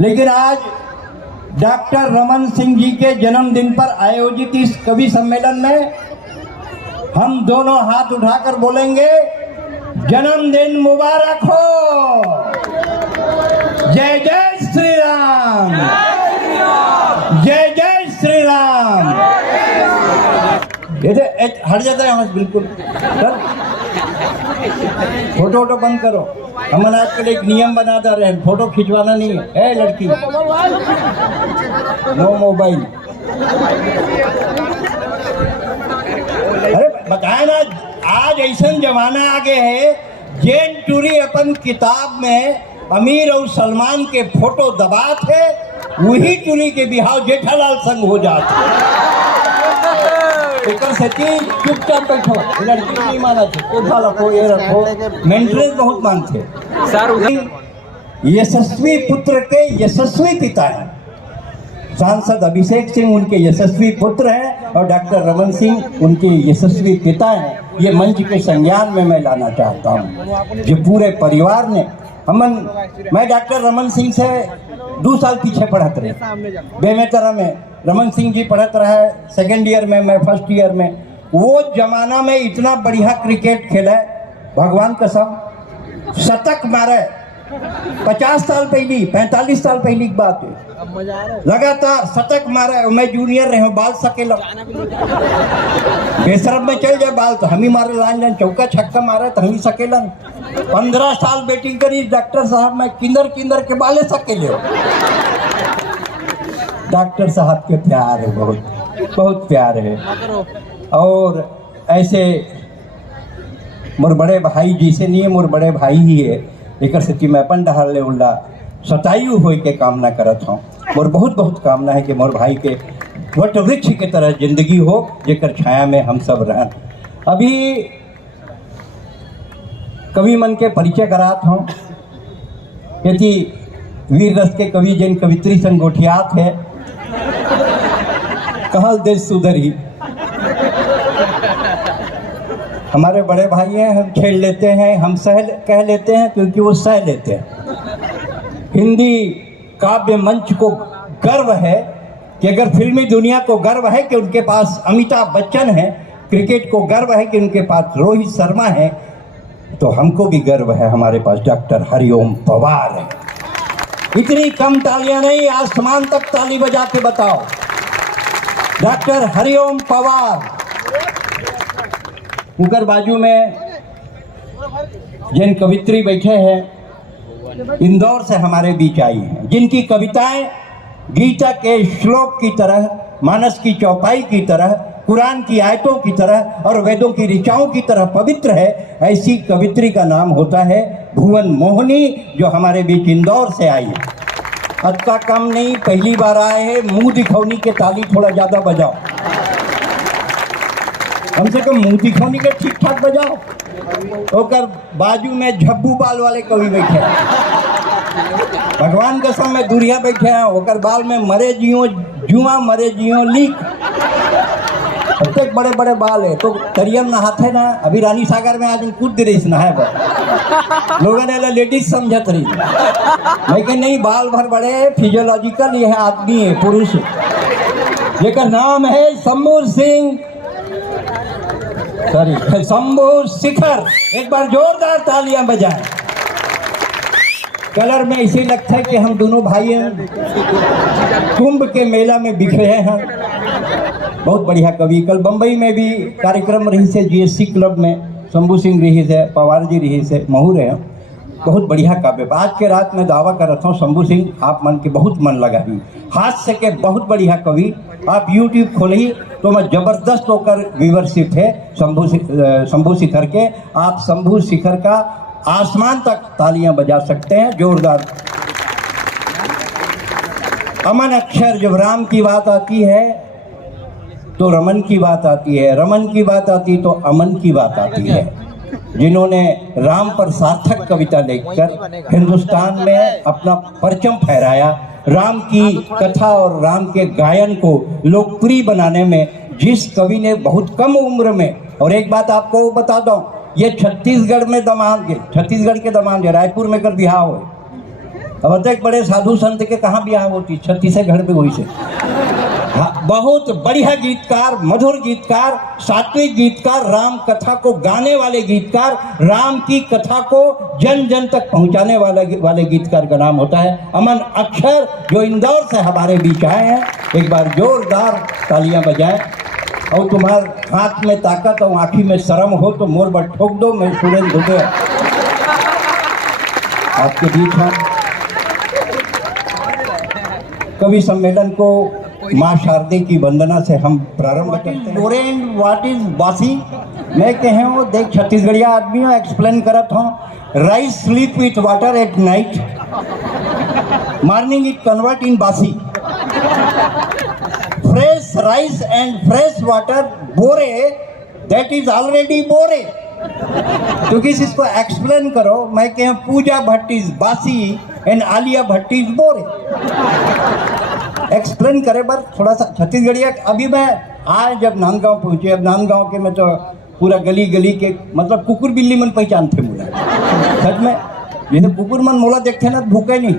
लेकिन आज डॉक्टर रमन सिंह जी के जन्मदिन पर आयोजित इस कवि सम्मेलन में हम दोनों हाथ उठाकर बोलेंगे, जन्मदिन मुबारक हो। जय जय श्री राम, जय जय श्री राम। ये हट जाता है हम बिल्कुल। फोटो वोटो बंद करो। हम आपके लिए एक नियम बना दे रहे हैं, फोटो खिंचवाना नहीं है। लड़की, नो मोबाइल। अरे बताए ना, आज ऐसा जमाना आ गया है, जैन टूरी अपन किताब में अमीर और सलमान के फोटो दबाते, वही टूरी के बिहाव जेठालाल संग हो जाते। चुपचाप बैठो, लड़की नहीं माना उठा रखो, ये रखो। मेंटेनेंस बहुत मानते सर। यशस्वी पुत्र के यशस्वी पिता हैं। सांसद अभिषेक सिंह उनके यशस्वी पुत्र हैं और डॉक्टर रमन सिंह उनके यशस्वी पिता हैं। ये मंच के संज्ञान में मैं लाना चाहता हूँ। जो पूरे परिवार ने मैं डॉक्टर रमन सिंह से 2 साल पीछे पढ़त रहे, बेमेतरा में रमन सिंह जी पढ़त रहा है, सेकेंड ईयर में, मैं फर्स्ट ईयर में। वो जमाना में इतना बढ़िया क्रिकेट खेला है, भगवान कसम। शतक मारे 50 साल पहली, 45 साल पहली की बात है, लगातार शतक मारा। मैं जूनियर रहे, बाल सकेला बेसरब में चल जाए बाल तो हम ही मारे, लाइन चौका छक्का मारा तो हम ही सकेला। 15 साल बैटिंग करी डॉक्टर साहब, मैं किंदर के बाले सकेले। डॉक्टर साहब के प्यार है, बहुत बहुत प्यार है। और ऐसे मोर बड़े भाई जिसे नहीं है, मोर बड़े भाई ही है, लेकर सच्ची मैं अपन डहाल ले उल्ला सतायु हो के कामना करत हूँ। मोर बहुत बहुत कामना है कि मोर भाई के वट वृक्ष के तरह जिंदगी हो, जेकर छाया में हम सब रहें। अभी कवि मन के परिचय करात हूँ, यदि वीर रस के कवि जिन कवित्री संग गोठियात है, कहल देश सुधरी। हमारे बड़े भाई हैं, हम खेल लेते हैं, हम कह लेते हैं क्योंकि वो सह लेते हैं। हिंदी काव्य मंच को गर्व है कि अगर फिल्मी दुनिया को गर्व है कि उनके पास अमिताभ बच्चन है, क्रिकेट को गर्व है कि उनके पास रोहित शर्मा है, तो हमको भी गर्व है हमारे पास डॉक्टर हरिओम पवार है। इतनी कम तालियां नहीं, आसमान तक ताली बजा के बताओ। डॉक्टर हरिओम पवार। उनकर बाजू में जिन कवित्री बैठे हैं, इंदौर से हमारे बीच आई हैं, जिनकी कविताएं गीता के श्लोक की तरह, मानस की चौपाई की तरह, कुरान की आयतों की तरह और वेदों की ऋचाओं की तरह पवित्र है। ऐसी कवित्री का नाम होता है भुवन मोहिनी, जो हमारे बीच इंदौर से आई है। अत्ता कम नहीं, पहली बार आए हैं, मुंह दिखौनी के ताली थोड़ा ज्यादा बजाओ, कम से कम मुंह दिखौनी के ठीक ठाक बजाओ। ओकर बाजू में झब्बू बाल वाले कवि बैठे हैं, भगवान कसम में दूरिया बैठे हैं। ओकर बाल में मरे जियो जुआ, मरे जियो लीक, प्रत्येक बड़े बड़े बाल है। तो तरियम नहाते ना, अभी रानी सागर में आज कूद दे रही नहाए पर, लोगों ने लेडीज समझत रही, लेकिन नहीं, बाल भर बड़े फिजियोलॉजिकल ये है, आदमी है, पुरुष। जेका नाम है शंभू सिंह, सॉरी शंभू शिखर। एक बार जोरदार तालियां बजाएं। कलर में इसे लगता है कि हम दोनों भाई कुंभ के मेला में बिखरे हैं। बहुत बढ़िया कवि। कल बम्बई में भी कार्यक्रम रही से, जीएससी क्लब में शंभू सिंह रही से, पवार जी रही से, महू रहे हैं। बहुत बढ़िया काव्य। आज के रात में दावा कर रहा हूँ, शंभू सिंह आप मन के बहुत मन लगा ही, हाथ से के बहुत बढ़िया कवि। आप यूट्यूब खोली तो मैं जबरदस्त होकर व्यूवरशिप है शंभू शिखर के। आप शंभू शिखर का आसमान तक तालियां बजा सकते हैं, जोरदार। अमन अक्षर, जब राम की बात आती है तो रमन की बात आती है, रमन की बात आती तो अमन की बात आती है। जिन्होंने राम पर सार्थक कविता लिखकर हिंदुस्तान में अपना परचम फहराया, राम की कथा और राम के गायन को लोकप्रिय बनाने में जिस कवि ने बहुत कम उम्र में, और एक बात आपको बता दूं, ये छत्तीसगढ़ में दमाद, छत्तीसगढ़ के दमाद है, रायपुर में कर बिहाव है, अब एक बड़े साधु संत के कहाँ ब्याह होती, छत्तीसगढ़ में हुई से। हाँ, बहुत बढ़िया गीतकार, मधुर गीतकार, सात्विक गीतकार, राम कथा को गाने वाले गीतकार, राम की कथा को जन जन तक पहुंचाने वाले गीतकार का नाम होता है अमन अक्षर, जो इंदौर से हमारे बीच आए हैं। एक बार जोरदार तालियां बजाएं। और तुम्हारे हाथ में ताकत और आँखी में शर्म हो तो मोर पर ठोक दो। मैं सुरेंद्र दुबे आपके बीच हूँ। कवि सम्मेलन को माँ शारदे की वंदना से हम प्रारंभ करते हैं। डोरेन व्हाट इज बासी, मैं कहे हो देख छत्तीसगढ़िया आदमी हो, एक्सप्लेन करत हूँ। Rice sleep with water at night, morning it convert in बासी। Fresh rice and fresh water बोरे, दैट इज ऑलरेडी बोरे। क्योंकि इसको एक्सप्लेन करो, मैं कहे पूजा भट्ट इज बासी एंड आलिया भट्ट इज बोरे। एक्सप्लेन करे पर थोड़ा सा छत्तीसगढ़िया। अभी मैं आज जब नांदगांव पहुंचे, अब नांदगांव के में तो पूरा गली गली के मतलब कुकुर बिल्ली मन पहचानते मोला। सच में ये तो कुकुर मन मोला देखते ना भूखे नहीं,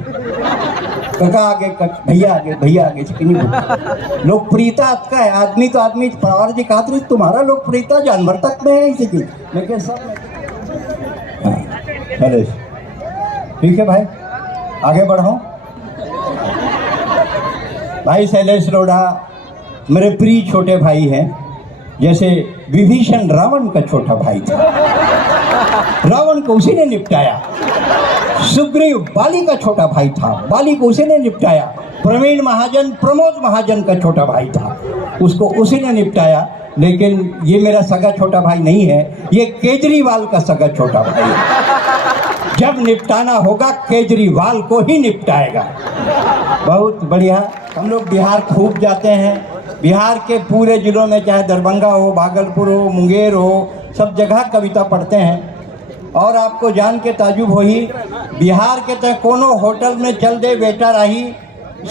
काका आगे भैया आगे भैया आगे नहीं। लोकप्रियता आपका है, आदमी तो आदमी। पवार जी कहा था तुम्हारा लोकप्रियता जानवर तक में है इसी की। लेकिन सब ठीक है भाई, आगे बढ़ाऊं। भाई शैलेश रोड़ा मेरे प्रिय छोटे भाई हैं। जैसे विभीषण रावण का छोटा भाई था, रावण को उसी ने निपटाया। सुग्रीव बाली का छोटा भाई था, बाली को उसी ने निपटाया। प्रवीण महाजन प्रमोद महाजन का छोटा भाई था, उसको उसी ने निपटाया। लेकिन ये मेरा सगा छोटा भाई नहीं है, ये केजरीवाल का सगा छोटा भाई है। जब निपटाना होगा केजरीवाल को ही निपटाएगा। बहुत बढ़िया। हम लोग बिहार खूब जाते हैं। बिहार के पूरे जिलों में, चाहे दरभंगा हो, भागलपुर हो, मुंगेर हो, सब जगह कविता पढ़ते हैं। और आपको जान के ताजुब हो ही, बिहार के तो कोनो होटल में चल दे बेटा रही,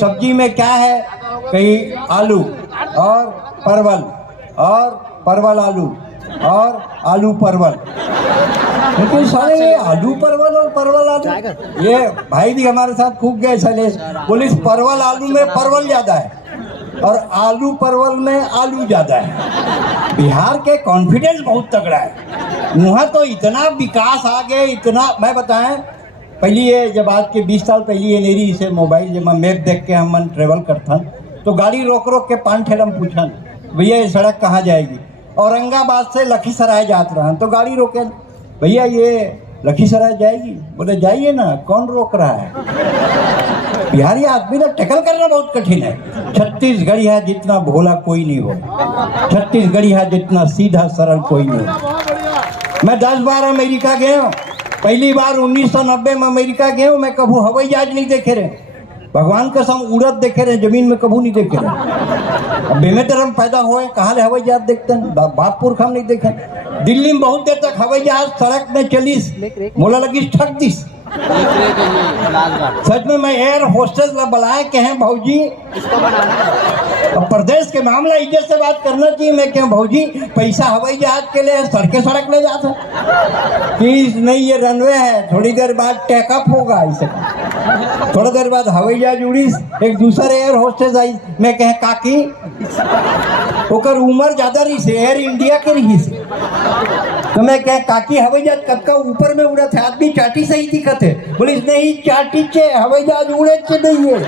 सब्जी में क्या है, कहीं आलू और परवल और परवल आलू और आलू परवल। लेकिन सारे ये आलू परवल और परवल आलू, ये भाई भी हमारे साथ खूब गए सलेश, बोले परवल आलू में परवल ज्यादा है और आलू परवल में आलू ज्यादा है। बिहार के कॉन्फिडेंस बहुत तगड़ा है। वहाँ तो इतना विकास आ गए, इतना। मैं बताएं, पहली ये जब आज के 20 साल पहले ये मेरी इसे मोबाइल जब मैं मैप देख के हम ट्रेवल करता तो गाड़ी रोक रोक के 5 ठेलम पूछन भैया ये सड़क कहाँ जाएगी। औरंगाबाद से लखीसराय जात रहा तो गाड़ी रोके, भैया ये लखीसराय जाएगी, बोले जाइए ना, कौन रोक रहा है। बिहारी आदमी ना टैकल करना बहुत कठिन है। छत्तीसगढ़िया जितना भोला कोई नहीं हो, छत्तीसगढ़िया जितना सीधा सरल कोई नहीं हो। मैं 10 बार अमेरिका गया हूँ। पहली बार 1990 में अमेरिका गया हूँ। मैं कभी हवाई जहाज नहीं देखे रहे, भगवान कसम उड़द देखे रहे, जमीन में कभी नहीं देखे रहे। अब बेमेतरम पैदा हुए, कहाँ ले हवाई जहाज देखते हैं, बाप पुरख हम नहीं देखे। दिल्ली में बहुत देर तक हवाई जहाज सड़क में चलीस, मोला लगी ठग दिस। सच में मैं एयर होस्टेस ला बुलाए के हैं भौजी, अब प्रदेश के मामला इज्जत से बात करना चाहिए। मैं क्या भौजी पैसा हवाई जहाज के लिए सड़क ले जाता कि नहीं, ये रनवे है, थोड़ी देर बाद टेकअप होगा। इसे थोड़ी देर बाद हवाई जहाज उड़ी, एक दूसरा एयर होस्टेस आई। मैं कहे काकी ओकर उम्र ज्यादा रही से, एयर इंडिया के रही से। तो मैं कहे काकी हवाई जहाज कब का ऊपर में उड़ा था, आदमी चाटी से ही दिखत है। बोले नहीं चाटी चे हवाई जहाज उड़े चे नहीं है।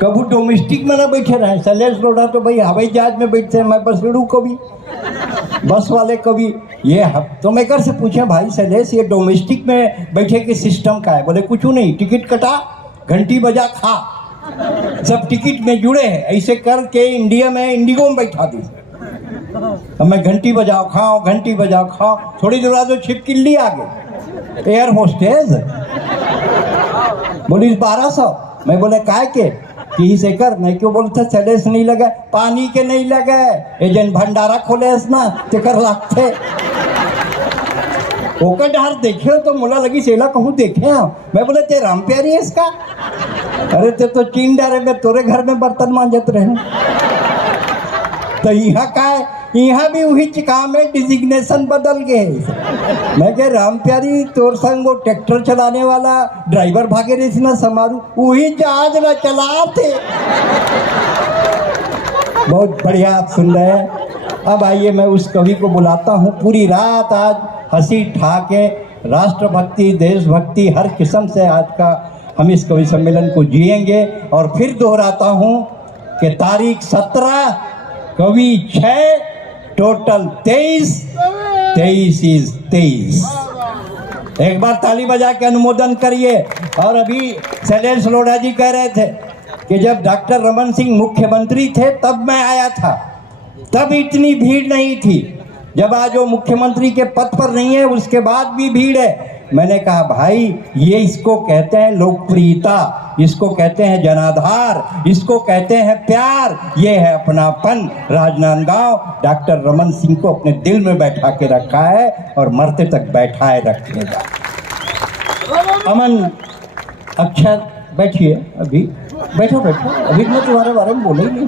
कभी डोमेस्टिक में ना बैठे रहे। शैलेश रोड़ा तो भाई हवाई जहाज में बैठते हैं, मैं बस लड़ू कभी बस वाले कभी ये। तो मैं कर से पूछे भाई शैलेश ये डोमेस्टिक में बैठे के सिस्टम का है। बोले कुछ नहीं, टिकट कटा, घंटी बजा, खा, सब टिकट में जुड़े हैं। ऐसे करके इंडिया में इंडिगो में बैठा दी। अब मैं घंटी बजाओ खाओ, घंटी बजाओ खाओ, थोड़ी देर बाद छिपकिल्ली आ गई एयर होस्टेस। बोली 1200। मैं बोले काय के कि से कर, मैं क्यों बोलते शैलेश नहीं लगा, पानी के नहीं लगे, एजेंट भंडारा खोले ना तेकर लागते। ओकर डर देखे तो मोला लगी सेला कहूँ देखे। मैं बोले ते राम प्यारी है इसका, अरे ते तो चीन डारे में तोरे घर में बर्तन मांजत रहे। तो यहाँ का यहाँ भी वही काम है, डिजिग्नेशन बदल गए। मैं कह राम प्यारी तोर संग वो ट्रैक्टर चलाने वाला ड्राइवर भागे रही ना समारू, वही जहाज न चलाते। बहुत बढ़िया आप सुन रहे हैं। अब आइए मैं उस कवि को बुलाता हूँ। पूरी रात आज हंसी ठाके, राष्ट्रभक्ति, देशभक्ति, हर किस्म से आज का हम इस कवि सम्मेलन को जिएंगे। और फिर दोहराता हूँ कि तारीख 17, कवि 6, टोटल 23, 23 इज 23। एक बार ताली बजा के अनुमोदन करिए। और अभी शैलेश लोढ़ा जी कह रहे थे कि जब डॉक्टर रमन सिंह मुख्यमंत्री थे तब मैं आया था, तब इतनी भीड़ नहीं थी। जब आज वो मुख्यमंत्री के पद पर नहीं है उसके बाद भी भीड़ है। मैंने कहा भाई ये इसको कहते हैं लोकप्रियता, इसको कहते हैं जनाधार, इसको कहते हैं प्यार, ये है अपनापन। राजनांदगांव डॉक्टर रमन सिंह को अपने दिल में बैठा के रखा है और मरते तक बैठाए रखेगा। अमन अक्षर बैठिए, अभी बैठो बैठो, अभी मैं तुम्हारे बारे में बोला ही नहीं।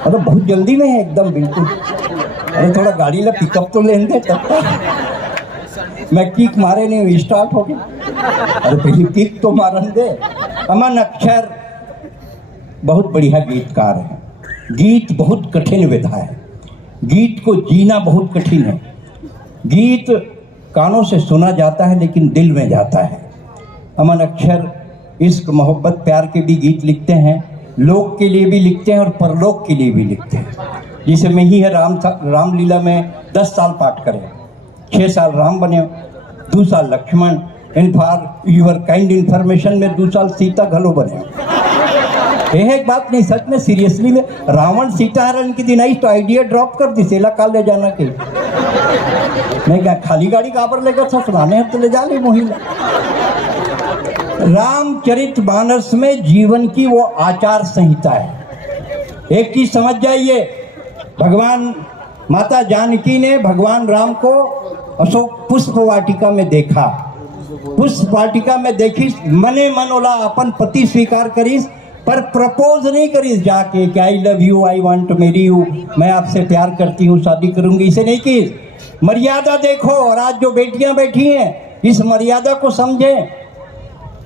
अरे बहुत जल्दी में है एकदम, बिल्कुल। अरे थोड़ा गाड़ी ला पिकअप तो लेने दे, तब तक मैं किक मारे नहीं स्टार्ट हो गया। अरे पहले किक तो मारन दे। अमन अक्षर बहुत बढ़िया गीतकार है। गीत बहुत कठिन विधा है, गीत को जीना बहुत कठिन है। गीत कानों से सुना जाता है लेकिन दिल में जाता है। अमन अक्षर इश्क, मोहब्बत, प्यार के भी गीत लिखते हैं, लोक के लिए भी लिखते हैं और परलोक के लिए भी लिखते हैं। जिसे में ही है रामलीला में 10 साल पाठ करे, 6 साल राम बने, 2 साल Lakshman, in for your kind information में 2 साल सीता घलो बने। यह एक बात नहीं, सच में सीरियसली में रावण सीता हरण के दिन आई तो आइडिया ड्रॉप कर दी, सेला काल ले जाना के। मैं क्या खाली गाड़ी काबर लेकर था, सुनाने तो ले जा ले मोहिला। रामचरितमानस में जीवन की वो आचार संहिता है। एक चीज समझ जाइए, भगवान माता जानकी ने भगवान राम को अशोक पुष्प वाटिका में देखा। पुष्प वाटिका में देखी, मने मन ओला अपन पति स्वीकार करीस, पर प्रपोज नहीं करीस जाके कि I love you, I want to marry you, मैं आपसे प्यार करती हूँ, शादी करूंगी, इसे नहीं की। मर्यादा देखो। और आज जो बेटियां बैठी हैं इस मर्यादा को समझें।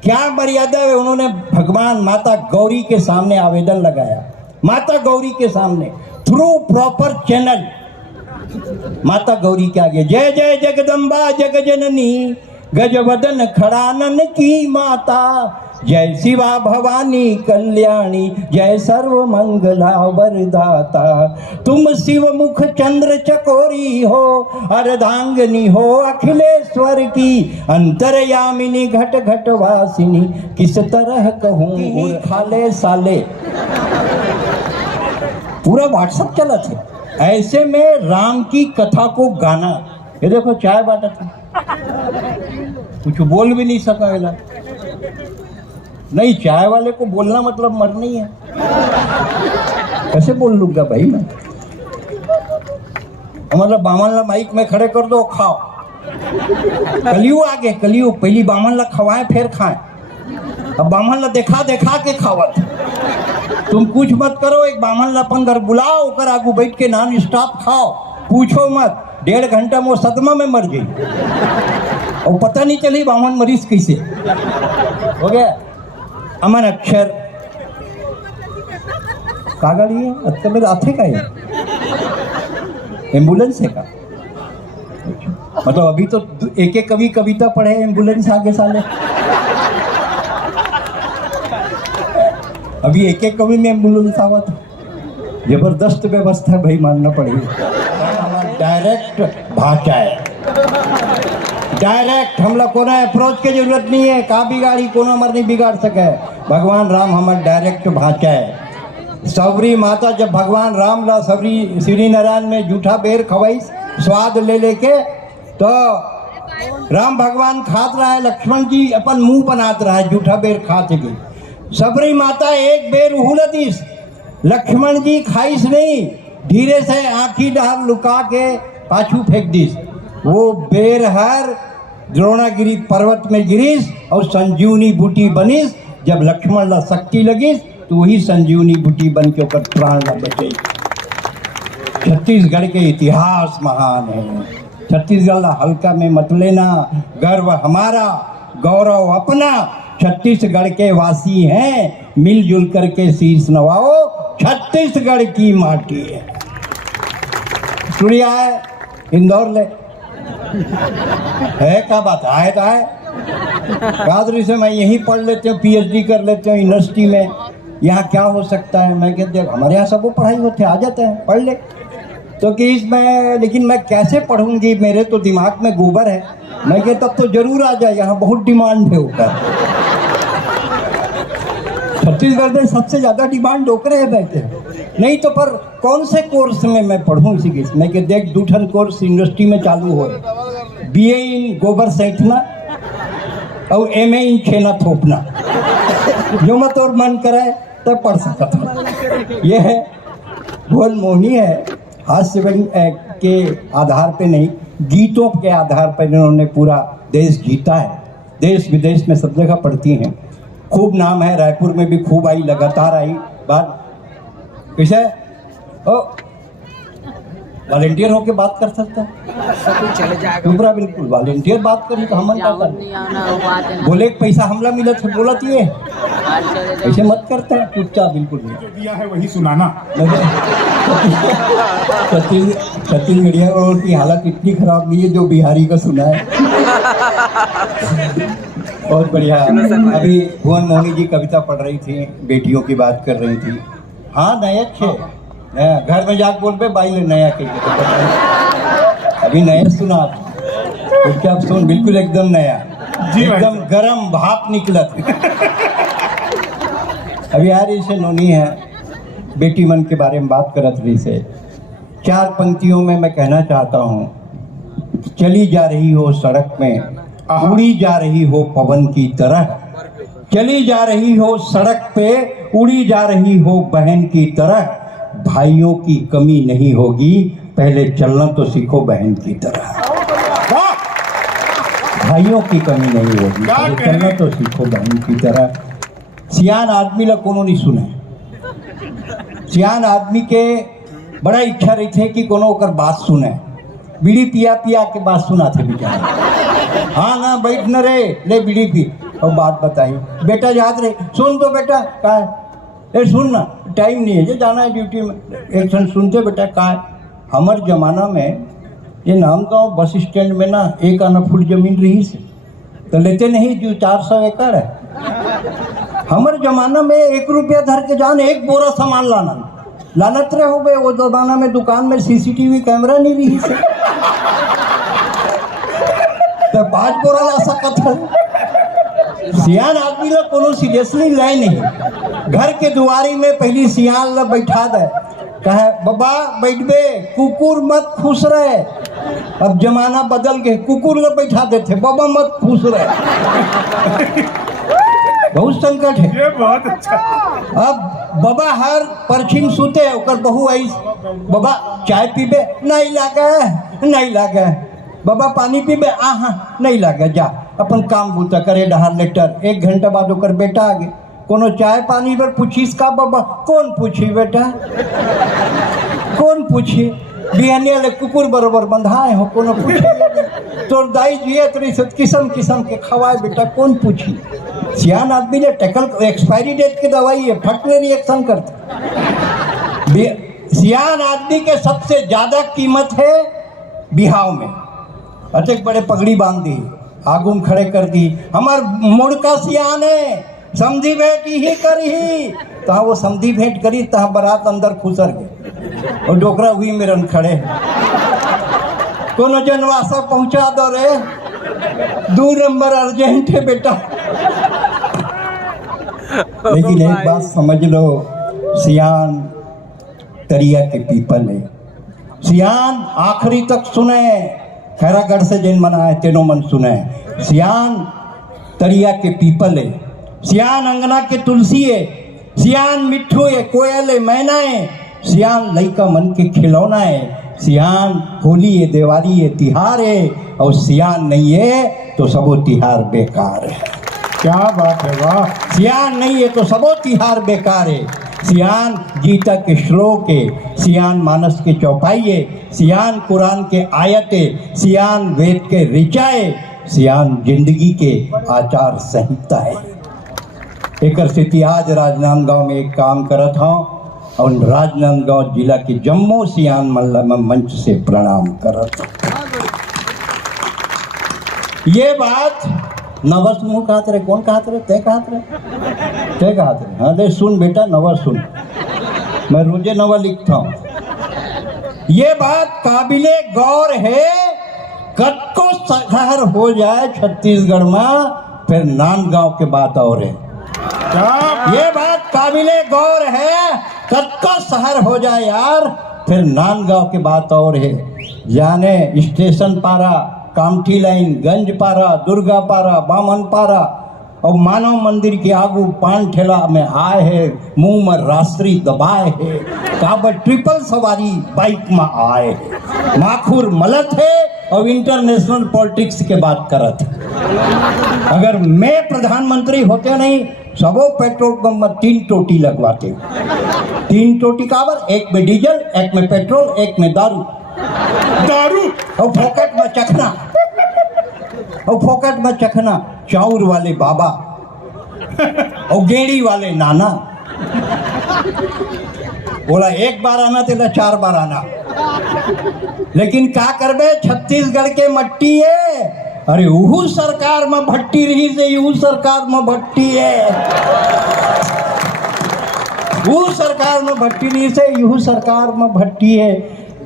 क्या मर्यादा है? उन्होंने भगवान माता गौरी के सामने आवेदन लगाया, माता गौरी के सामने, थ्रू प्रॉपर चैनल। माता गौरी के आगे जय जय जगदम्बा जग जननी, गजवदन खड़ानन की माता, जय शिवा भवानी कल्याणी, जय सर्व मंगला वरदाता। तुम शिव मुख चंद्र चकोरी हो, अर्धांगिनी हो अखिलेश्वर की, अंतरयामिनी घट घट वासिनी, किस तरह कहूँ खाले साले। पूरा व्हाट्सएप चला था। ऐसे में राम की कथा को गाना, ये देखो चाय बांटा था, कुछ बोल भी नहीं सका। नहीं, चाय वाले को बोलना मतलब मरना ही है। कैसे बोल लूंगा भाई मैं? मतलब बामन ला माइक में खड़े कर दो, खाओ। कलियुग आगे, कलियुग। पहली बामन ला खवाए फिर खाए, अब बामन ला देखा देखा के खावत। तुम कुछ मत करो, एक बामन ला अपन घर बुलाओ, कर आगू बैठ के नॉन स्टॉप खाओ, पूछो मत। 1.5 घंटा वो सदमा में मर गई और पता नहीं चली बामन मरीज कैसे हो गया। अमन अक्षर का गाड़ी है? अच्छा मेरे आथे का है, एम्बुलेंस है का? मतलब अभी तो एक एक कवि कविता पढ़े, एम्बुलेंस आगे साले। अभी एक एक कवि में एम्बुलेंस आवत। जबरदस्त व्यवस्था भाई, मानना पड़ेगा। हमारा डायरेक्ट भाषा है, डायरेक्ट। हम लोग को अप्रोच की जरूरत नहीं है, का बिगाड़ी कोनो हमार नहीं बिगाड़ सके। भगवान राम हमार डायरेक्ट भाषा है। सबरी माता जब भगवान राम ला सबरी श्री नारायण में जूठा बेर खवाई स्वाद ले लेके, तो राम भगवान खात रहा है, लक्ष्मण जी अपन मुंह बनात रहा है, जूठा बेर खाते गई। सबरी माता एक बेर उहुल दीस, लक्ष्मण जी खाइस नहीं, धीरे से आंखी डाल लुका के पाछू फेंक दीस। वो बेर हर द्रोणागिरी पर्वत में गिरीस और संजीवनी बूटी बनीस। जब लक्ष्मण ला शक्ति लगी तो वही संजीवनी बूटी बन के ऊपर प्राण ला बचे। छत्तीसगढ़ के इतिहास महान है। छत्तीसगढ़ हल्का में मत लेना, गर्व हमारा, गौरव अपना। छत्तीसगढ़ के वासी हैं, मिलजुल करके शीश नवाओ, छत्तीसगढ़ की माटी है। सूर्या है इंदौर ले है, क्या बात है? तो है कादरी से मैं यहीं पढ़ लेते हूँ, PhD कर लेते हूँ यूनिवर्सिटी में, यहाँ क्या हो सकता है? मैं कहते हमारे यहाँ सब वो पढ़ाई होते आ जाते हैं, पढ़ ले। तो कि इसमें लेकिन मैं कैसे पढ़ूंगी, मेरे तो दिमाग में गोबर है। मैं कहता तब तो जरूर आ जाए, यहाँ बहुत डिमांड है ऊपर। छत्तीसगढ़ में सबसे ज्यादा डिमांड डोकरे है बैठे, नहीं तो पर कौन से कोर्स में मैं पढ़ूँ इसी के? मैं कि देख 2 कोर्स यूनिवर्सिटी में चालू हो, BA इन गोबर सैंतना और MA इन छेना थोपना, जो मत और मन करे तब पढ़ सकता था। ये है भुवन मोहिनी है, हास्य के आधार पे नहीं, गीतों के आधार पर इन्होंने पूरा देश जीता है। देश विदेश में सब जगह पढ़ती हैं, खूब नाम है, रायपुर में भी खूब आई, लगातार आई बात। कैसे ओ वॉलेंटियर होके बात कर सकता है? बिल्कुल वॉलेंटियर बात करी तो हम बोले पैसा हमला मिला तो बोला थी, ऐसे मत करते हैं, चुपचाप बिल्कुल नहीं। जो दिया है वही सुनाना। छत्तीस मीडिया की हालत इतनी खराब नहीं है जो बिहारी का सुना है। बहुत बढ़िया। अभी भुवन मोहिनी जी कविता पढ़ रही थी, बेटियों की बात कर रही थी। हाँ नया छे घर में जाके बोल पे बाई ले नया के अभी नया सुना, क्या सुन, बिल्कुल एकदम नया, एकदम गरम भाप निकला। अभी यार इसे नोनी है, बेटी मन के बारे में बात करत रही से। 4 पंक्तियों में मैं कहना चाहता हूँ, चली जा रही हो सड़क में, उड़ी जा रही हो पवन की तरह, चली जा रही हो सड़क पे, उड़ी जा रही हो बहन की तरह। भाइयों की कमी नहीं होगी, पहले चलना तो सीखो बहन की तरह। भाइयों की कमी नहीं होगी, पहले चलना तो सीखो बहन की तरह। सियान आदमी ला कोनो नहीं सुने, सियान आदमी के बड़ा इच्छा रही थे कि कोनो ओकर बात सुने, बीड़ी पिया पिया के बात सुना थे बेचारा। हाँ ना बैठ न रे, ले बीड़ी पी और बात बताई। बेटा याद रहे, सुन तो बेटा का है, सुन ना, टाइम नहीं है जो जाना है ड्यूटी में, एक क्षण सुनते बेटा का है। हमारे जमाना में ये नाम का बस स्टैंड में ना 1 आना फुट जमीन रही से, तो लेते नहीं जो 400 एकड़ है। हमारे जमाना में 1 रुपया धर के जान 1 बोरा सामान लाना, लानत रहे हो गए। वो जमाना में दुकान में CCTV कैमरा नहीं रही से, तो 5 बोरा ला सकता था। सियान आदमी ला कोनो सीरियसली लाए नहीं। घर के दुआरी में पहली सियान ला बैठा दे, कहे बाबा बैठबे, कुकुर मत खुश रहे। अब जमाना बदल गए, कुकुर ला बैठा देते, बाबा मत खुश रहे। बहुत संकट है। ये बहुत अच्छा। अब बाबा हर परछिन सुते, ओकर बहू आई, बाबा चाय पीबे, नहीं लागे, नहीं लागे। बाबा पानी पीबे, हाँ नहीं लागे, जा अपन काम बूता करे डहार लेटर। 1 घंटा बाद ओकर बेटा आ गए, कोनो चाय पानी पर पूछीस का बाबा? कौन पूछी बेटा, कौन पूछी? बिहानिया ले कुकुर बरोबर बंधाए हो, कोनो पूछे? तोर दाई जिए तरी से किस्म किस्म के खवाए बेटा, कौन पूछी? सियान आदमी ने टैकल, एक्सपायरी डेट की दवाई है, फट में रिएक्शन करते। सियान आदमी के सबसे ज्यादा कीमत है बिहाव में। अटक बड़े पगड़ी बांध दी, आगुम खड़े कर दी, हमार मुड़का सियान है, समझी भेंट ही करी। तहाँ वो समझी भेंट करी, तहाँ बारात अंदर खुसर गए और डोकरा हुई मेरन खड़े। कोनो जनवासा पहुंचा दो रे, 2 नंबर अर्जेंट है बेटा। लेकिन एक बात समझ लो, सियान तरिया के पीपल है। सियान आखिरी तक सुने, खैरागढ़ से जिन मना है तेनो मन सुने। सियान तरिया के पीपल है, सियान अंगना के तुलसी है, सियान मिट्ठू है, कोयल है, मैना है, सियान लइका मन के खिलौना है, सियान होली है, दिवाली है, तिहार है, और सियान नहीं है तो सबो तिहार बेकार है। क्या बात है, वाह। सियान नहीं है तो सबो तिहार बेकार है। सियान गीता के श्लोक है, सियान मानस के चौपाइये, सियान कुरान के आयते, सियान वेद के ऋचाए, सियान जिंदगी के आचार संहिता है। एक स्थिति आज राजनांदगांव में एक काम करत हूँ और राजनांदगांव जिला के जम्मू सियान मल्ला में मंच से प्रणाम करत। ये बात नवा समूह कहत रहे, कौन कहत रहे? ते कहत रहे। हाँ दे सुन बेटा, नवा सुन, मैं रोजे नवा लिखता हूँ। ये बात काबिले गौर है, कद को शहर हो जाए छत्तीसगढ़ में, फिर नांदगांव के बात और है। ये बात काबिले गौर है, कद को शहर हो जाए यार, फिर नांदगांव के बात और है। जाने स्टेशन पारा, कामठी लाइन, गंज पारा, दुर्गा पारा, बामन पारा और मानव मंदिर के आगू पान ठेला में आए है, मुंह में राष्ट्री दबाए है, काबर ट्रिपल सवारी बाइक में आए है, माखुर मलत है और इंटरनेशनल पॉलिटिक्स के बात करत है। अगर मैं प्रधानमंत्री होते नहीं, सबो पेट्रोल पंप में 3 टोटी लगवाते। 3 टोटी काबर? एक में डीजल, एक में पेट्रोल, एक में दारू और फोकट में चखना चाउर वाले बाबा और गेड़ी वाले नाना। बोला एक बार आना तेरा 4 बार आना। लेकिन क्या करबे, छत्तीसगढ़ के मट्टी है। अरे उहू सरकार में भट्टी रही से यू सरकार में भट्टी है, वो सरकार में भट्टी रही से यू सरकार में भट्टी है।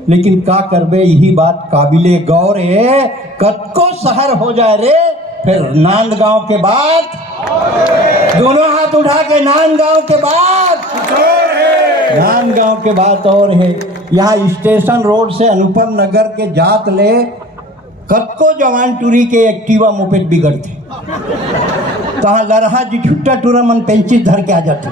लेकिन क्या करबे, यही बात काबिले गौर है, कद को शहर हो जाए रे, फिर नांदगांव के बाद, दोनों हाथ उठा के नांदगांव के बाद, नांदगांव के बात और है। यहाँ स्टेशन रोड से अनुपम नगर के जात ले कद को जवान टूरी के एक्टिवा मोपेड बिगड़ते, तहाँ लरहा जी छुट्टा टूरा मन पेंचित धर के आ जाते,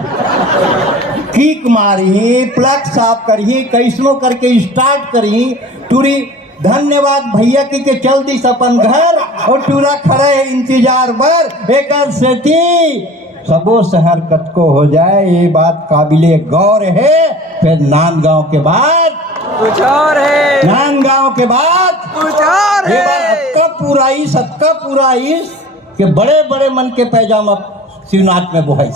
किक मारी, प्लग साफ करी, कैसनो करके स्टार्ट करी, टूरी धन्यवाद भैया के चल दी अपन घर और टूरा खड़ा है इंतजार पर। एक सेती सबो शहर कद को हो जाए, ये बात काबिले गौर है। फिर नांदगांव के बाद कुछ और है, नांदगांव के बाद कुछ और ये है। बात सबका पूरा इस के बड़े बड़े मन के पैजामा शिवनाथ में बुहाई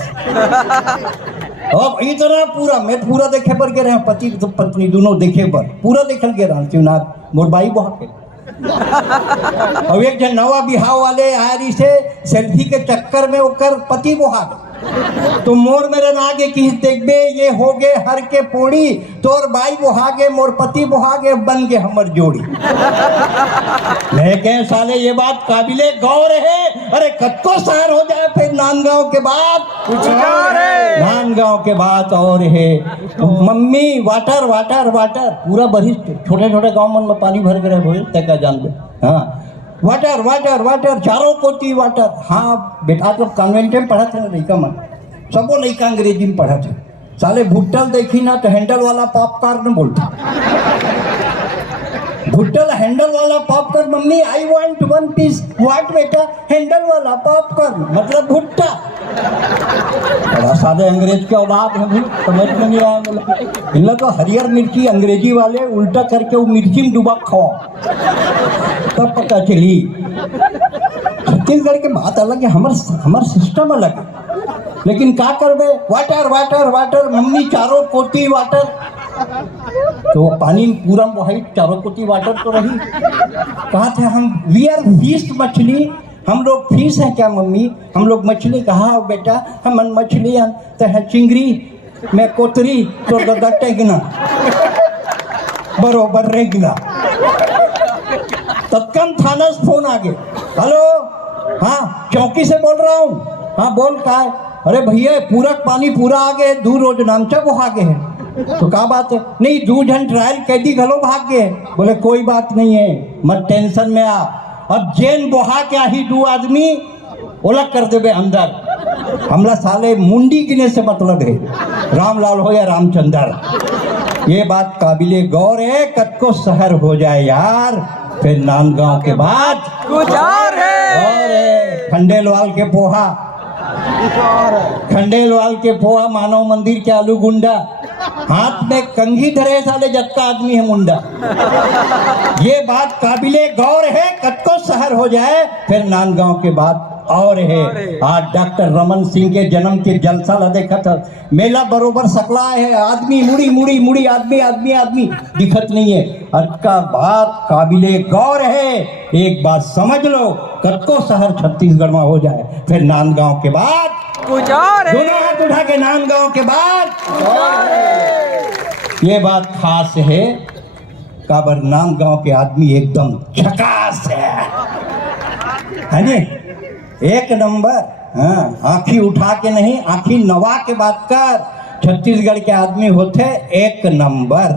अब इतना पूरा मैं पूरा देखे पर के रहे, पति तो पत्नी दोनों देखे पर पूरा देखल के रहा शिवनाथ मोर बाई बुहा के। अब एक जन नवा बिहाव वाले आरी से सेल्फी के चक्कर में ओकर पति बुहा तो मोर मेरे नागे की देखबे, ये हो गए हर के पोड़ी, तोर बाई बुहागे मोर पति बुहागे, बन गए हमर जोड़ी। लेकिन साले ये बात काबिले गौर है। अरे कद को शहर हो जाए, फिर नांदगांव के बाद कुछ और है, नांदगांव के बाद और है। मम्मी वाटर वाटर वाटर, पूरा बरिष्ठ छोटे छोटे गाँव में पानी भर के रहे तय का जान दे। हाँ वाटर वाटर वाटर, चारों कोटी वाटर। हाँ बेटा तो कॉन्वेंट में पढ़ा थे ना लड़का मन, सबो लड़का अंग्रेजी में पढ़ा थे। साले भुट्टल देखी ना तो हैंडल वाला पॉपकॉर्न बोलता, भुट्टल हैंडल वाला popcorn. Mummy I want 1 piece. What बेटा? हैंडल वाला पॉपकॉर्न मतलब भुट्टा। बड़ा सादे अंग्रेज के औलाद है, समझ में नहीं आया मुझे। इन लोग तो हरियर मिर्ची अंग्रेजी वाले उल्टा करके वो मिर्ची में डुबा खाओ तब पता चली। छत्तीसगढ़ के बात अलग है, हमार सिस्टम अलग है। लेकिन क्या करबे, वाटर वाटर वाटर, मम्मी चारों कोटी वाटर। तो पानी पूरा वही चारों कोटी वाटर तो रही। कहा थे हम वी आर फिश मछली, हम लोग फिश है क्या मम्मी? हम लोग मछली। कहा बेटा हम मछली तो है चिंगरी में कोतरी तो गट्टे गिना बरोबर रे गिना। तत्काल थाना से फोन आ गए, हेलो हाँ चौकी से बोल रहा हूँ। हाँ बोल का है? अरे भैया पूरा पानी पूरा आ गए, 2 रोज नामचा बुहा गए हैं। तो क्या बात है? नहीं 2 जन ट्रायल कैदी घलो भाग गए। बोले कोई बात नहीं है, मत टेंशन में आ। अब जेन बुहा के ही 2 आदमी ओलग कर देवे अंदर। हमला साले मुंडी गिने से मतलब है, रामलाल हो या रामचंद्र। ये बात काबिले गौर है, कद को शहर हो जाए यार, फिर नांदगांव के बाद कुछ और है। खंडेलवाल के पोहा खंडेलवाल के पोहा, मानव मंदिर के आलू गुंडा, हाथ में कंघी धरे साले जब का आदमी है मुंडा। ये बात काबिले गौर है, कत्को शहर हो जाए फिर नांदगांव के बाद और है। आज डॉक्टर रमन सिंह के जन्म के जलसा ला देखा था, मेला बरोबर सकला है, आदमी मुड़ी मुड़ी मुड़ी, आदमी आदमी आदमी दिखत नहीं है। अटका बात काबिले गौर है, एक बात समझ लो, कत्को शहर छत्तीसगढ़ में हो जाए फिर नांदगांव के बाद कुछ और है। दोनों हाथ उठा के नांदगांव के बाद ये बात खास है, काबर नांदगांव के आदमी एकदम झकास है नी, एक नंबर। हाँ, आंखी उठा के नहीं, आंखी नवा के बात कर। छत्तीसगढ़ के आदमी होते एक नंबर।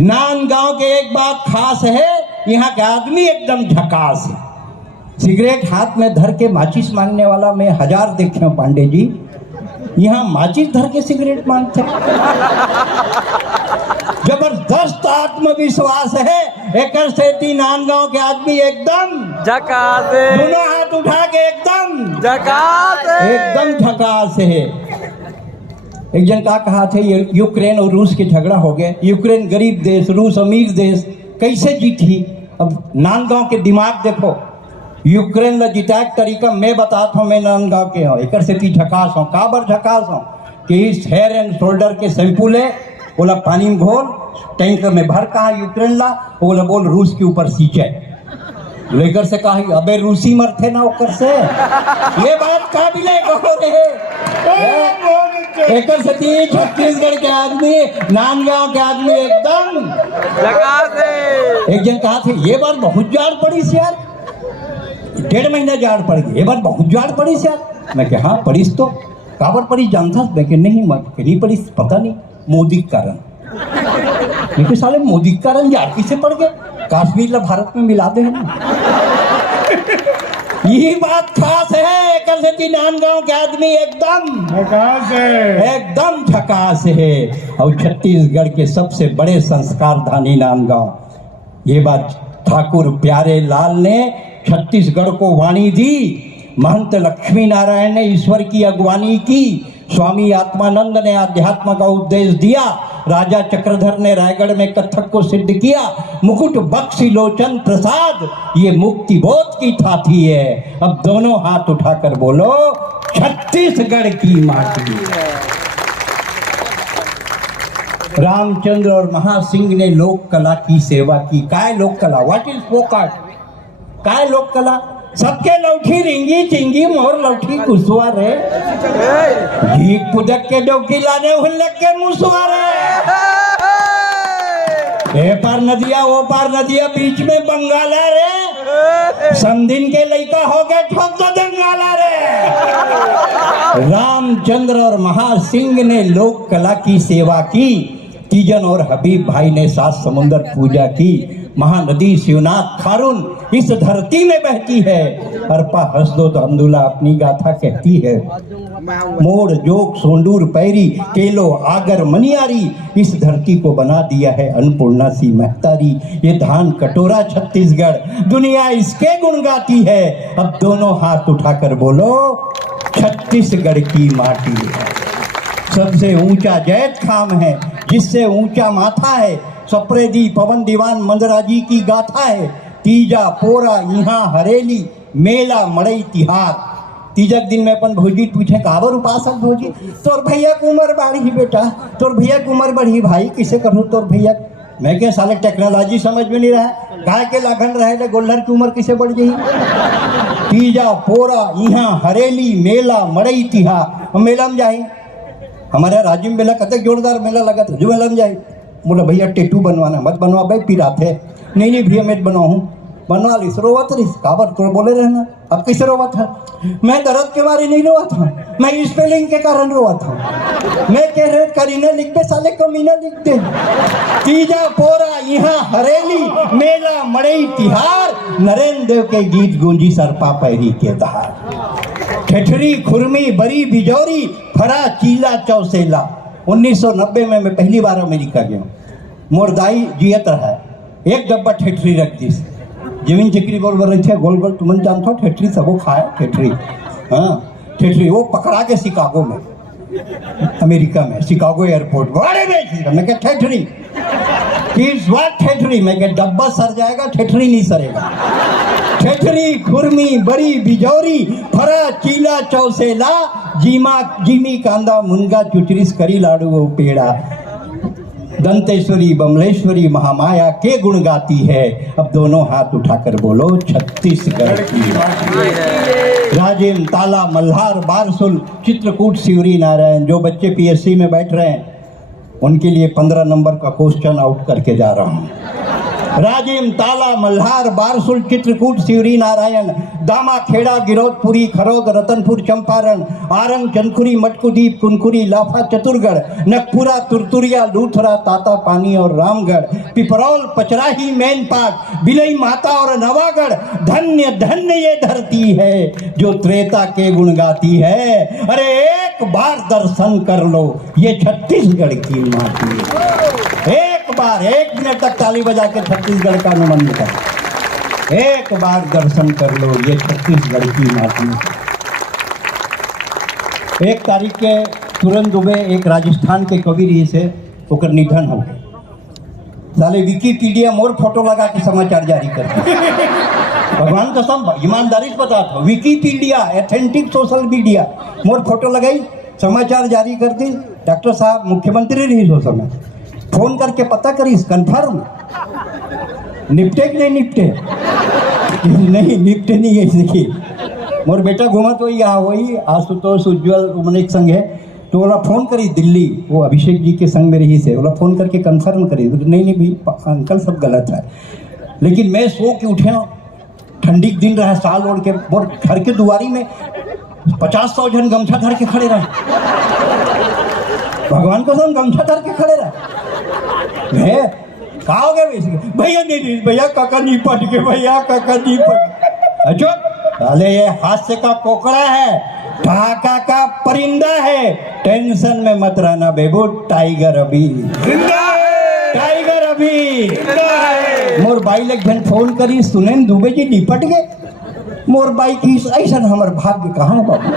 नांदगांव के एक बात खास है, यहाँ के आदमी एकदम झकास है। सिगरेट हाथ में धर के माचिस मांगने वाला मैं 1000 देखे हूं पांडे जी, यहाँ माचिस धर के सिगरेट मांगते। जबरदस्त आत्मविश्वास है, एक सेती नांदगांव के आदमी एकदम झकास है। दोनों हाथ उठा के एकदम झकास है। एकदम झकास है। एक जन का कहा थे, यूक्रेन और रूस के झगड़ा हो गया, यूक्रेन गरीब देश, रूस अमीर देश, कैसे जीती? अब नांदगांव के दिमाग देखो, यूक्रेन ला जिताए तरीका मैं बताता हूँ। मैं नांदगांव के हूँ, एक से झकास हूँ। काबर झकास हूँ कि इस हेयर एंड शोल्डर के शैम्पू ले, बोला पानी में घोल, टैंकर में भर, कहा यूक्रेन ला, बोला बोल रूस के ऊपर सींचे। लेकर से कहा अबे रूसी मरते ना ओकर से। ये बात काबिले गौर है। एक छत्तीसगढ़ के आदमी, नांदगांव के आदमी एकदम झकास है। एक जन कहा थे, ये बार बहुत जाड़ पड़ी से यार, 1.5 महीना जाड़ पड़ गई, ये बार बहुत जाड़ पड़ी से यार। मैं कहा हाँ पड़ीस तो, काबर पड़ी जानता? मैं कि नहीं, नहीं पड़ी, पता नहीं, मोदी के कारण। लेकिन साले मोदी के कारण यार किसे पड़ गए? कश्मीर ला भारत में मिला दे ना। यही बात खास है, कल से नांदगांव के आदमी एकदम झकास है, एकदम झकास है। और छत्तीसगढ़ के सबसे बड़े संस्कार धानी नांदगांव, ये बात ठाकुर प्यारे लाल ने छत्तीसगढ़ को वाणी दी। महंत लक्ष्मी नारायण ने ईश्वर की अगवानी की, स्वामी आत्मानंद ने अध्यात्म का उपदेश दिया, राजा चक्रधर ने रायगढ़ में कथक को सिद्ध किया, मुकुट बख्शी लोचन प्रसाद ये मुक्ति बोध की थाती है। अब दोनों हाथ उठाकर बोलो, छत्तीसगढ़ की माटी। रामचंद्र और महासिंह ने लोक कला की सेवा की। काय लोक कला? What is folk art? काय लोक कला? सबके लौठी रिंगी चिंगी, मोर लौठी कुसुआ रे, झीक पुदक के डोकी लाने हुल्लक के मुसुआ रे। ए पार नदिया वो पार नदिया, बीच में बंगाला रे, संदिन के लइका हो गए ठोक दो दंगाला रे। रामचंद्र और महासिंह ने लोक कला की सेवा की। तीजन और हबीब भाई ने 7 समुंदर पूजा की। महानदी शिवनाथ खारून इस धरती में बहती है। अर्पा हंस दो तो अब्दुल्ला अपनी गाथा कहती है। मोर जोक सोंडूर पैरी, केलो आगर मनियारी, इस धरती को बना दिया है अन्नपूर्णा सी महतारी। ये धान कटोरा छत्तीसगढ़, दुनिया इसके गुण गाती है। अब दोनों हाथ उठाकर बोलो, छत्तीसगढ़ की माटी है। सबसे ऊंचा जैत खाम है, जिससे ऊंचा माथा है। सप्रेदी पवन दीवान मंदराजी की गाथा है। तीजा पोरा यहाँ हरेली, मेला मड़ई तिहार। तीजक दिन में अपन भौजी पूछे, काबर उपासक भौजी? तोर भैया की उम्र बढ़ी बेटा, तोर भैया की उम्र बढ़ी भाई, किसे करूँ तोर भैया? मैं क्या साले टेक्नोलॉजी समझ में नहीं रहा, गाय के लागन रहे गोल्डर की उम्र किसे बढ़ गई? तीजा पोरा यहाँ हरेली, मेला मड़ई तिहार। मेला में जाए, हमारे राज्य में मेला कतक जोरदार मेला लगा था, जो मेला में जाए। बोला भैया टेटू बनवाना, मत बनवा भाई, पिराते। नहीं भैया मैं बनवाऊँ, बनवा ली। रोवत रही, काबर तो बोले रहना, अब कैसे रोवा था? मैं दर्द के बारे नहीं रोवा था, मैं स्पेलिंग के कारण रोवा था। मैं कह रहे करीना लिख दे, साले कमीना लिख दे। तीजा पोरा यहाँ हरेली, मेला मड़ई तिहार, नरेंद्र देव के गीत गूंजी सरपा पैरी के दहार। ठेठरी खुरमी बरी बिजौरी, फरा चीला चौसेला। 1990 में मैं पहली बार अमेरिका गया। मोर दाई जियत रहा, एक डब्बा ठेठरी रख दी। जमीन चक्री बरोबर रही थे, गोल गोल तुमन जानते हो ठेठरी, सबको खाया ठेठरी। हाँ ठेठरी, वो पकड़ा के शिकागो में, अमेरिका में, शिकागो एयरपोर्ट, बड़े बेच, मैं क्या ठेठरी, किस बात ठेठरी, मैं क्या डब्बा सर जाएगा, ठेठरी नहीं सरेगा। ठेठरी, खुरमी, बड़ी, बिजौरी, फरा, चीला, चौसेला, जीमा, जीमी, कांदा, मुनगा, चुचरिस, करी, लाडू वो पेड़ा, दंतेश्वरी, बमलेश्वरी, महामाया के गुण गाती है। अब दोनों हाथ उठाकर बोलो छत्तीसगढ़ की। राजिम, ताला, मल्हार, बारसुल, चित्रकूट, सिवरी नारायण। जो बच्चे पीएससी में बैठ रहे हैं उनके लिए 15 नंबर का क्वेश्चन आउट करके जा रहा हूँ। राजिम, ताला, मल्हार, बारसुल, चित्रकूट, सिवरी नारायण, दामा, खेड़ा, गिरौदपुरी, खरौद, रतनपुर, चंपारण, आरंग, चनखुरी, मटकुदीप, कुनकुरी, लाफा, चतुरगढ़, नकपुरा, तुरतुरिया, लूथरा, तातापानी और रामगढ़, पिपरौल, पचराही, मैनपाट, बिलई माता और नवागढ़। धन्य धन्य ये धरती है जो त्रेता के गुण गाती है। अरे एक बार दर्शन कर लो ये छत्तीसगढ़ की माटी है। एक बार, 1 मिनट तक ताली बजा के छत्तीसगढ़ का अनुमंडन कर। एक बार दर्शन कर लो ये छत्तीसगढ़ की माटी। 1 तारीख के तुरंत दुबे एक राजस्थान के कवि रही से ओकर निधन हो गए। साले विकीपीडिया मोर फोटो लगा के समाचार जारी करते। भगवान कसम, ईमानदारी से बता था, विकीपीडिया एथेंटिक सोशल मीडिया मोर फोटो लगाई, समाचार जारी करती। डॉक्टर साहब मुख्यमंत्री रही उस समय, फोन करके पता करीस कंफर्म निपटे कि नहीं निपटे। नहीं निपटे नहीं है। देखिए मोर बेटा घूमत वही यहाँ वही आशुतोष उज्जवल उमनेक संग है, तो बोला फोन करी दिल्ली, वो अभिषेक जी के संग में रही से, बोला फोन करके कंफर्म करी। नहीं नहीं भाई अंकल सब गलत है। लेकिन मैं सो के उठे ना, ठंडी दिन रहा, साल ओढ़ के, और घर के दुआरी में 50-100 जन गमछा धर के खड़े रहे। भगवान को सब गमछा धर के खड़े रहे। कहा हो गया भैया, नहीं भैया काका नहीं पट के, भैया काका नहीं पट। अच्छा अरे ये हास्य का कोकड़ा है, ढाका का परिंदा है, टेंशन में मत रहना बेबू, टाइगर अभी जिंदा है, टाइगर अभी जिंदा है। मोर बाई लग जन फोन करी, सुने दुबे जी निपट गए। मोर बाई की ऐसा हमार भाग्य कहाँ है बाबू,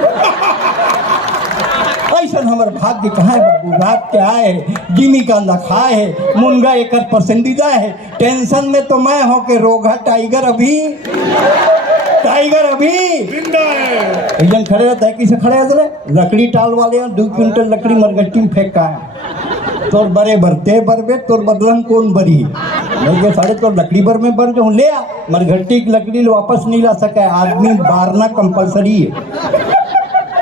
ऐसा हमार भाग्य कहाँ है बाबू। रात के आए, जिमी कांदा खाए, मुनगा एकर पसंदीदा है, टेंशन में तो मैं हो के रोगा, टाइगर अभी, टाइगर अभी जिंदा है। एक जन खड़े रहता है, किसे खड़े रहते रहे, लकड़ी टाल वाले 2 क्विंटल लकड़ी मरगट्टी में फेंक का है। तोर बरे भरते बरबे, तोर बदलन कौन बरी, मैं साढ़े तो लकड़ी भर में भर जो ले आ, मरघट्टी की लकड़ी वापस नहीं ला सका है, आदमी बारना कंपलसरी है।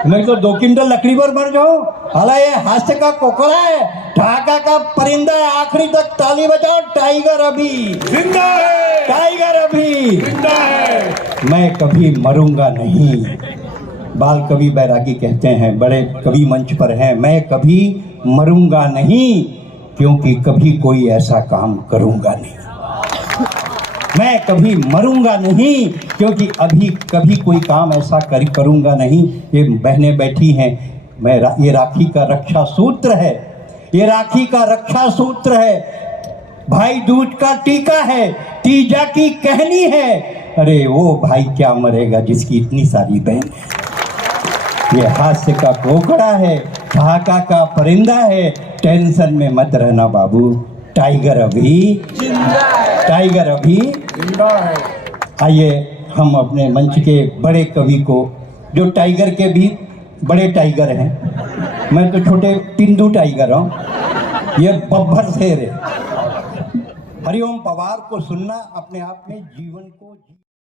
मैं तो 2 क्विंटल लकड़ी पर मर जाऊं। हालां ये हास्य का कोकड़ा है, ढाका का परिंदा है, आखिरी तक ताली बजाओ, टाइगर अभी जिंदा है, टाइगर अभी जिंदा है। मैं कभी मरूंगा नहीं। बाल कवि बैरागी कहते हैं, बड़े कवि मंच पर हैं, मैं कभी मरूंगा नहीं क्योंकि कभी कोई ऐसा काम करूंगा नहीं। मैं कभी मरूंगा नहीं क्योंकि अभी कभी कोई काम ऐसा करूंगा नहीं। ये बहनें बैठी हैं, ये राखी का रक्षा सूत्र है, ये राखी का रक्षा सूत्र है, भाई दूज का टीका है, तीजा की कहनी है। अरे वो भाई क्या मरेगा जिसकी इतनी सारी बहन है। ये हास्य का कोकड़ा है, ढाका का परिंदा है, टेंशन में मत रहना बाबू, टाइगर अभी जिंदा है, टाइगर अभी जिंदा है। आइए हम अपने मंच के बड़े कवि को, जो टाइगर के भी बड़े टाइगर हैं, मैं तो छोटे तिंदू टाइगर हूँ, ये बब्बर शेर है। हरिओम पवार को सुनना अपने आप में जीवन को